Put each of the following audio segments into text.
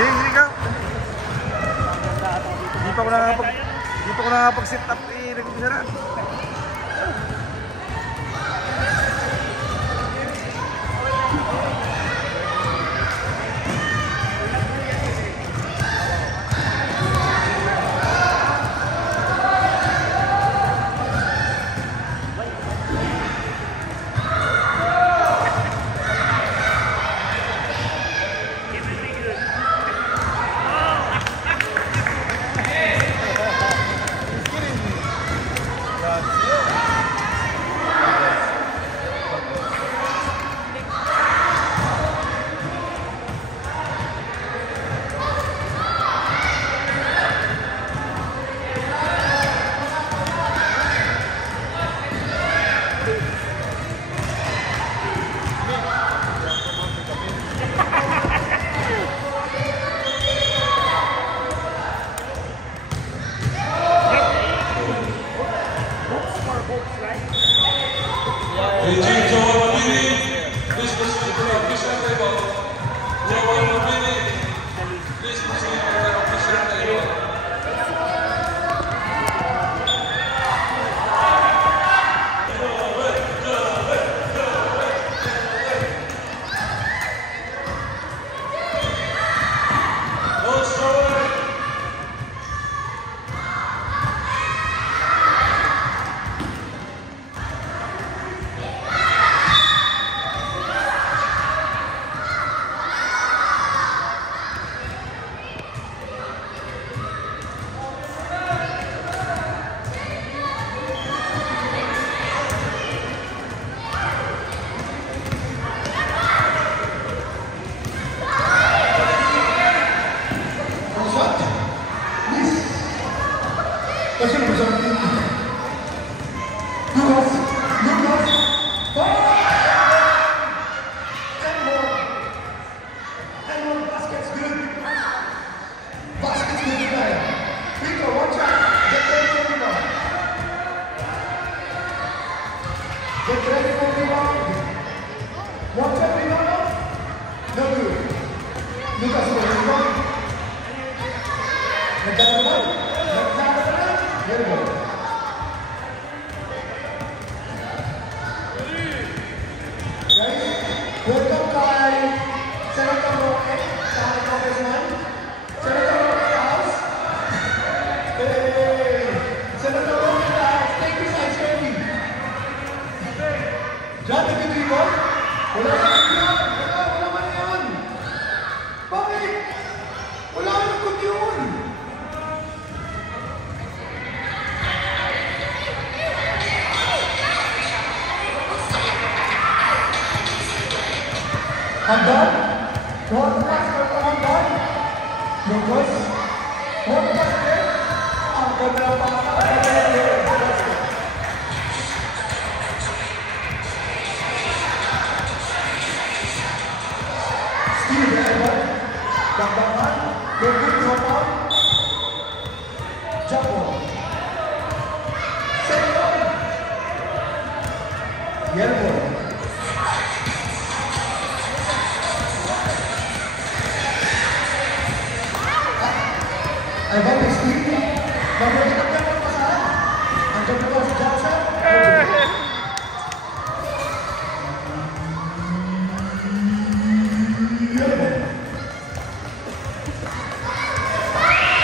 Sige ka. Hindi pa ko nakapag-sit up eh. Nag-umpisa na.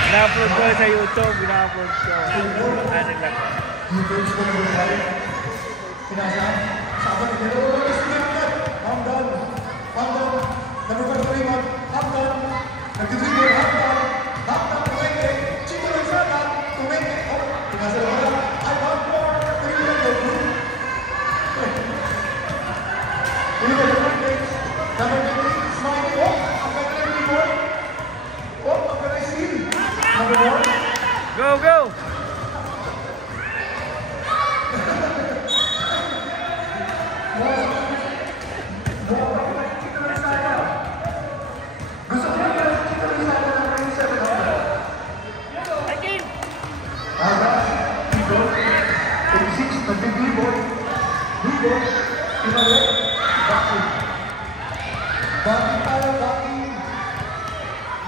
Ina-upload ko sa YouTube, ina-upload ko. Ano lang. Go, go!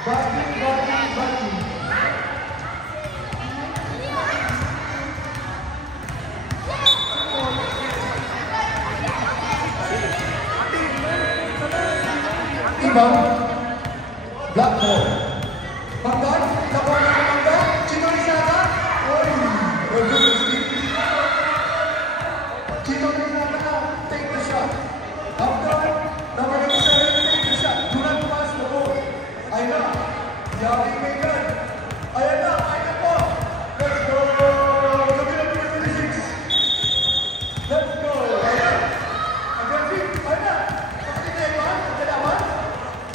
Ibang Black Ball. Pagkat, nakuha na pagkat, Chito Rizzaga. Oy, goodness me. Chito Rizzaga, take the shot. After, number 7, take the shot. Do not pass the ball. Ayun na, Yabi Megan. Ayun na po. Let's go. Kabilang 26. Let's go. Ayun. Aggressive. Ayun na. Kapatid na iba. Kailangan.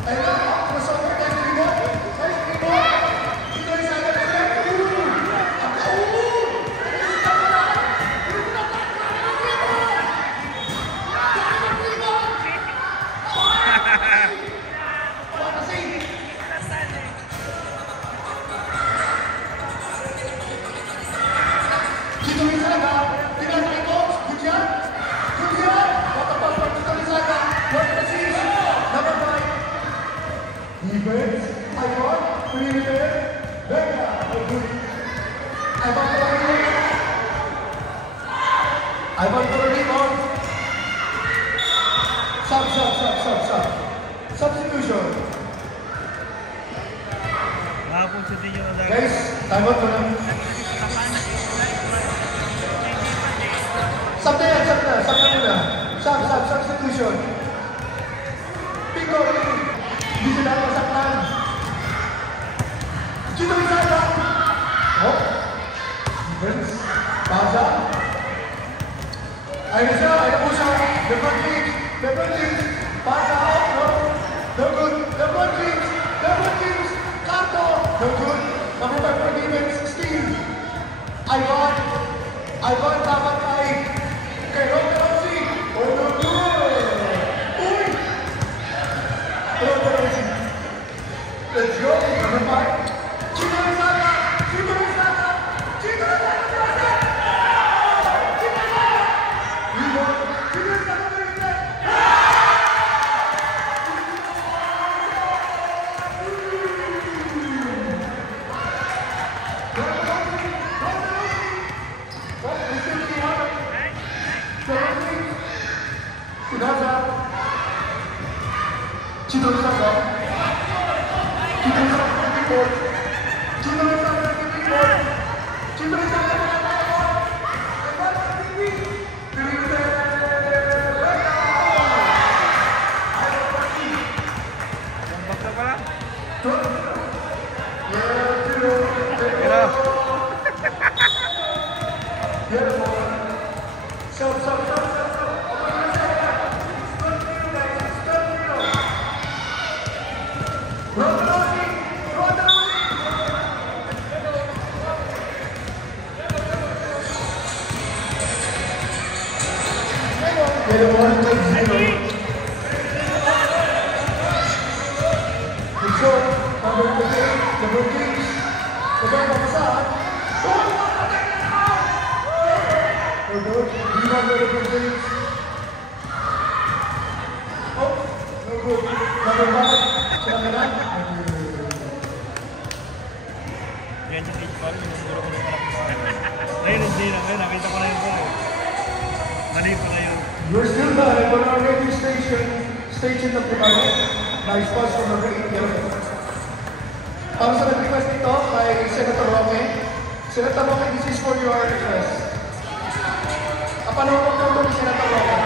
Ayun na. Crossover. Nice rebound. Nice rebound. Chito Rizzaga. Chito Rizzaga, tingnan kay Coach, good yan. Good yan. Matapos pa Chito Rizzaga. What an assist. Number 5. Defense. Ivan. Perimeter. Vega. Good. Ivan for the rebound. Ivan for the rebound. Sub. Substitution. Hapon sa din yung Guys, time out muna. Sub muna. Substitution. Pico, hindi sila masaktan. Chito Rizzaga. Oh. Defense. Pausa. Ayun po siya. Lebron James. Pasa out. No good. Lebron James. Carto. No good. Number 5 for defense. Steve. Ivan dapat ay kay Roderosi. Oh, no good. Uy. Roderosi. Let's go. Number 5. Chito Rizzaga. Chito Rizzaga. bakla pala. Yan yung 8 pala, minusuro ko yung ngayon hindi na, ngayon nakita ko na yung ball. Mali pala yun. We're still live on our radio station of the Bible. Nice pass from number 8 here. Para sa nag-request nito kay Senator Roque. Senator Roque, this is for your request. Kapanood ko ito ni Senator Roque.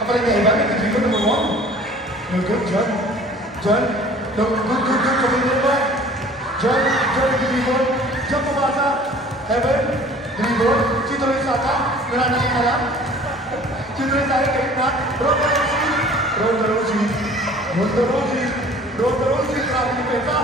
Kapatid niya, iba, nag-dribble number 1. No good, John. No, good. Kapatid niya iba. John, dribble. John, pumasa. Heaven, dribble. Chito Rizzaga, nananakin na lang. Chito Rizzaga, kahit na. Roderosi, grabe ni Peta.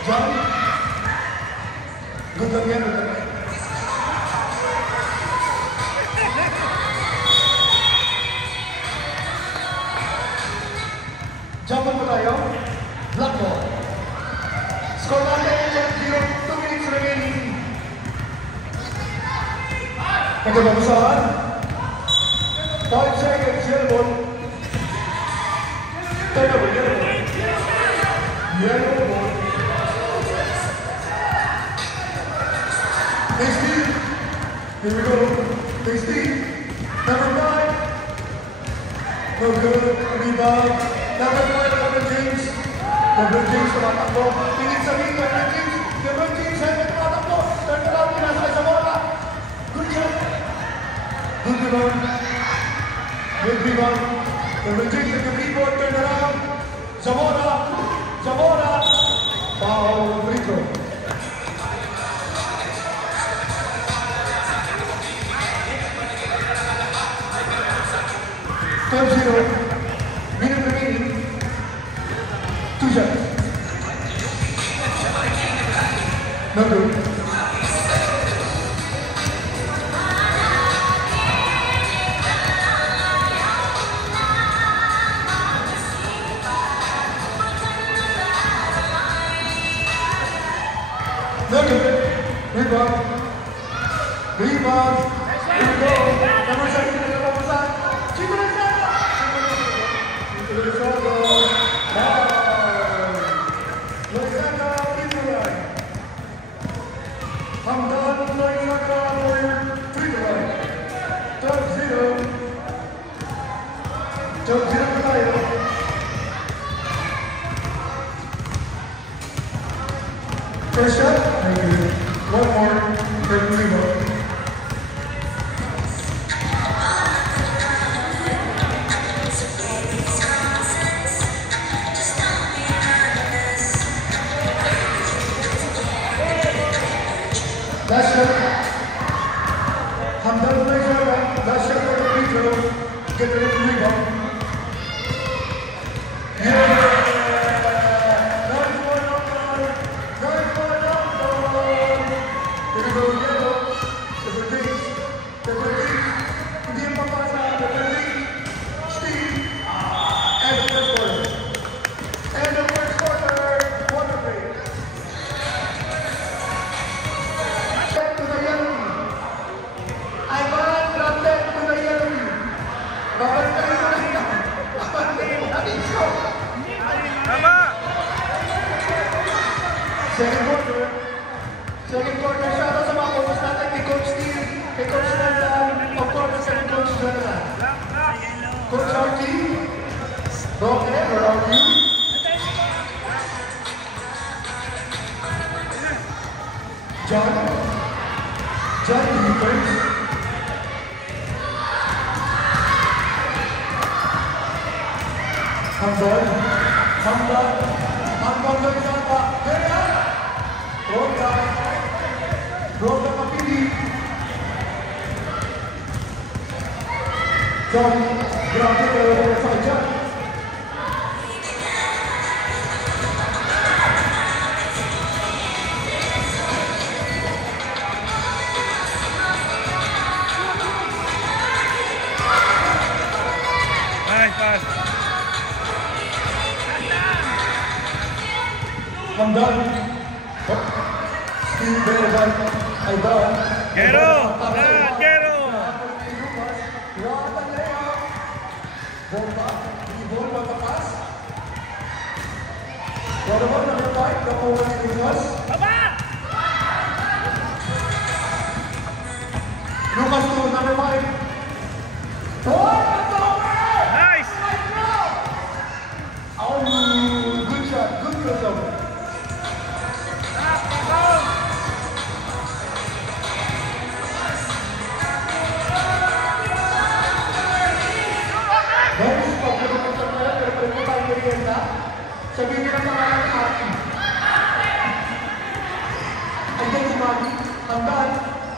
John, good lang yan. Nagkababasahan. 5 seconds, yellow ball. Turnover, yellow ball. Yellow ball. Next team. Here we go. Next team. Number 5. No good. Rebound. Number 4, LeBron James. LeBron James tumatakbo. Tingin sa ring, LeBron James. LeBron James, helmet tumatakbo. Turn around, pinasakay sa bola. Good shot. Good rebound. Good rebound. LeBron James with the rebound, turn around. Zamora. Zamora. Foul, free throw. Minute remaining. 2 shots. No good. No good. Rebound. Rebound. Here we go. Number 7, nagpapasan. Chico Lozano. Chico Lozano. Lozano, free throw line. Hamdan Lozano, free throw line. 12-0. 12-0 pa tayo. First shot. Thank you. One more. Third rebound. Last shot. Hamdan Lozano. Last shot for the free throw. Get the rebound. Yeah. Second quarter, shout out sa mga coaches natin, kay Coach Steve, kay Coach Nandan, of course, sa Coach Nandan. Coach Archie, Roque, where are you? John, defense. Hamdan Lozano, Gaya, Roda Mapili, John, grabe kayo sa John. Nice pass. Hamdan. Steve Berevan. Aidan. Gero. Gero. Rod Alea. Bomba. Ibon patapas. Donovan number 5. Kapuha ni Lucas. Lucas to number 5. Nice. Oh, good shot. Good close-up. Sabihin nila pangalan ni Aki. Again si Maggie. Hamdan.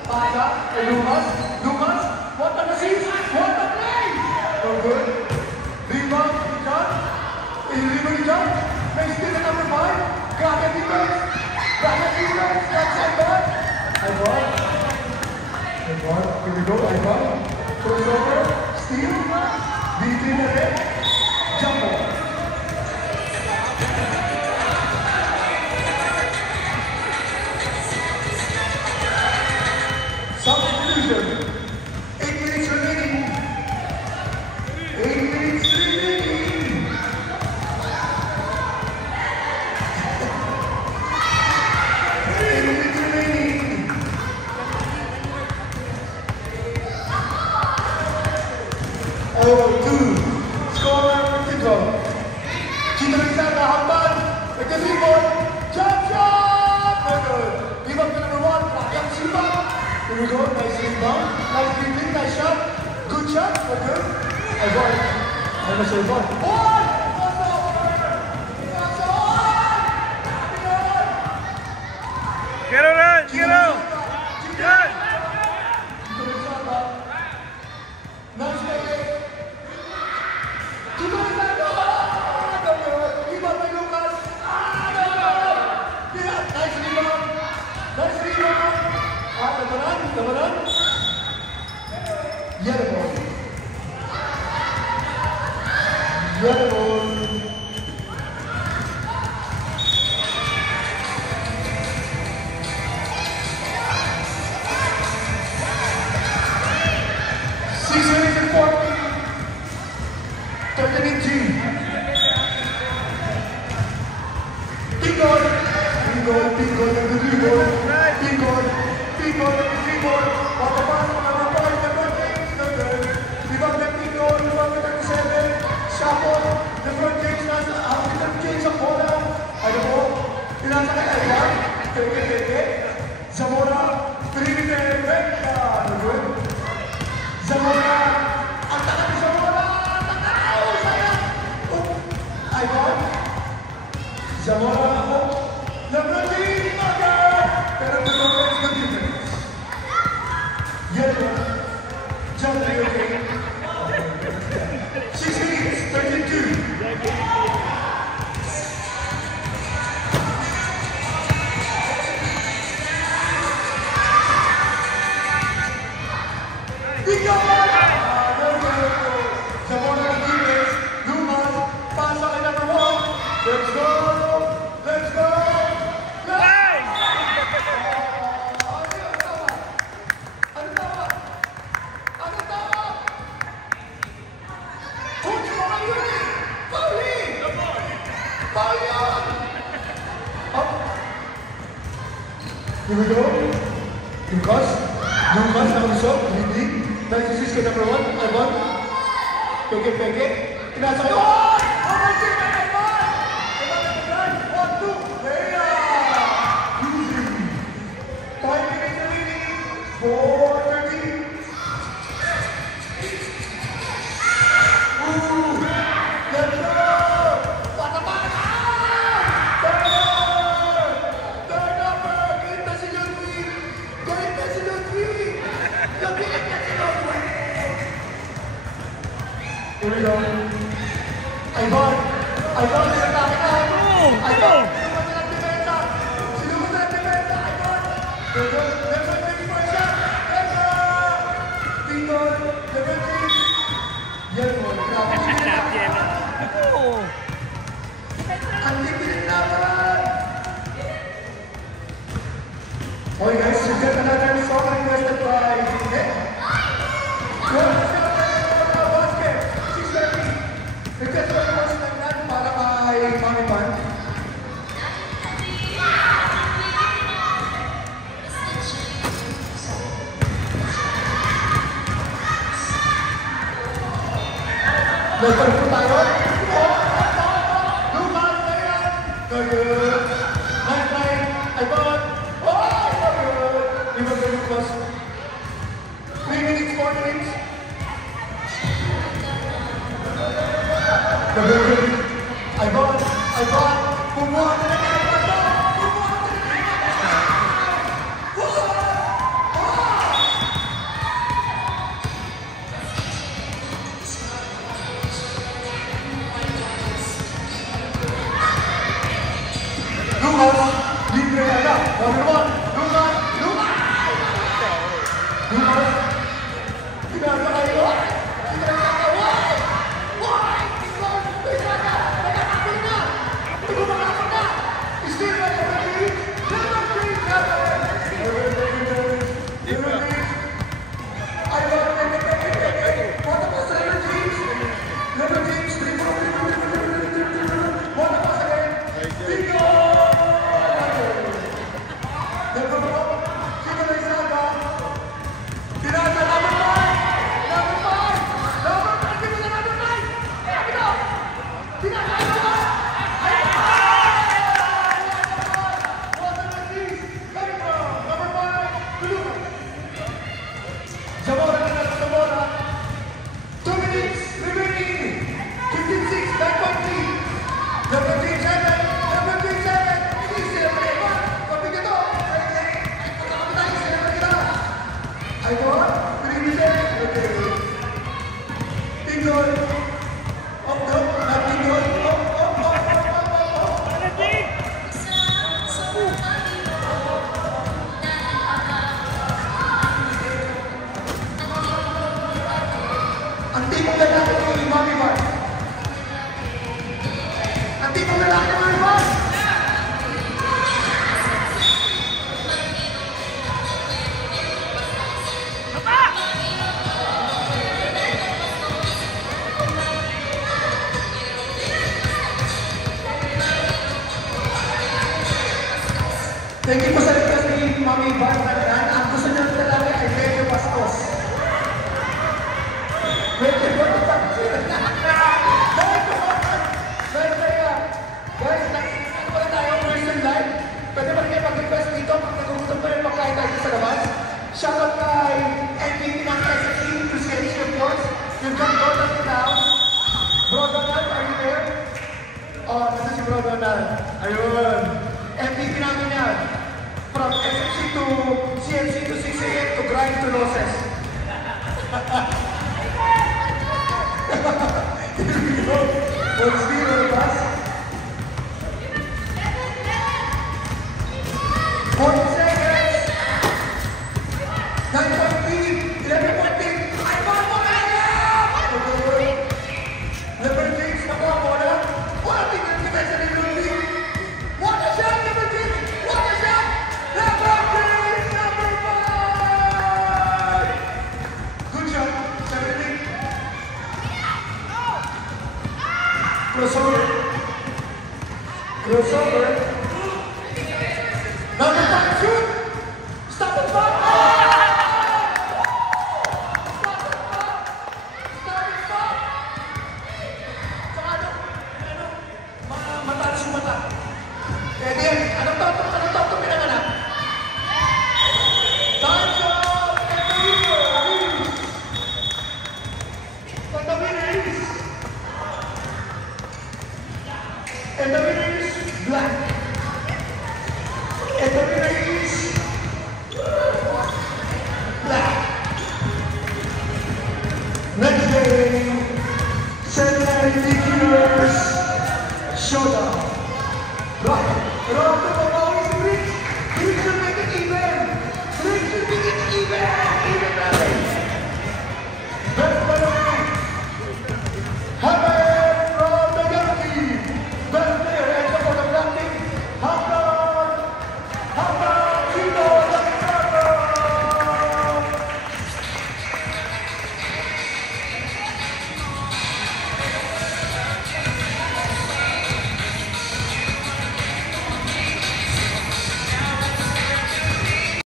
Pasa. Lucas. Lucas. What an assist. What a play. So good. Rebound. John. Rebound ni John. Next to the number 5. Grabe defense. Grabe defense. That's Aidan. Aidan. Here we go. Aidan. Crossover. Steal. Between the red. Jump ball. Substitution. we go. Nice rebound. Nice dribbling. Nice shot. Good shot. Okay. Ivan. Ano na si Ivan? One! Get around! Get out! Get! Nice play. Tuto na tayo! Iba by Lucas. Nice rebound. Nice rebound. Tabanan. Yellow ball. Yellow ball. Zamora, Zamora, ang tagal ni Zamora! Takaw! Sayang! Ivan! Zamora ako! Lebron agad! Pero Zamora is good defense. Yellow. John Leo King. 6 minutes, 32. Here we go. Lucas nag-usok. Hindi. Nag-assist ka number 1. Ivan. Peke. Pinasa kayo. Oh! my team, Ivan! Ivan, 1, 2. Leia! Easy. 5 minutes remaining. 4:30. Let's go! Here we go. Ivan, sinatake na. Ivan, sinukat na ng depensa. Ivan. Lebron, making for a shot. Lebron. Lebron. Yellow. Ang lipitin naman. Okay guys, you get another song requested by Nick. Request ko naman si Nagnan para kay Mami Pan. Nagpan po tayo. Lucas, Leia. Good. Nice. Ivan. Good. Ivan kay Lucas. 3 minutes, 4 minutes. Ivan, kumuha ka na kayo! Lucas, libre na na! Number 1, Lucas! Pinasa kayo! Mami Barta yan. Ang gusto niyo ng lalaki ay medyo bastos. Medyo bastos. Guys, nakikita ko na tayo person live. Pwede ba rin kayo mag-request dito? Pag nagugutom pa rin magkain tayo sa labas. Shoutout kay MVP ng SSC, Christianity of course. You've got Donald in the house. Bro Donald, are you there? Oh, nasa si Bro Donald. Ayun. MVP namin yan. From SSC to CNC to 6 AM to grind to losses.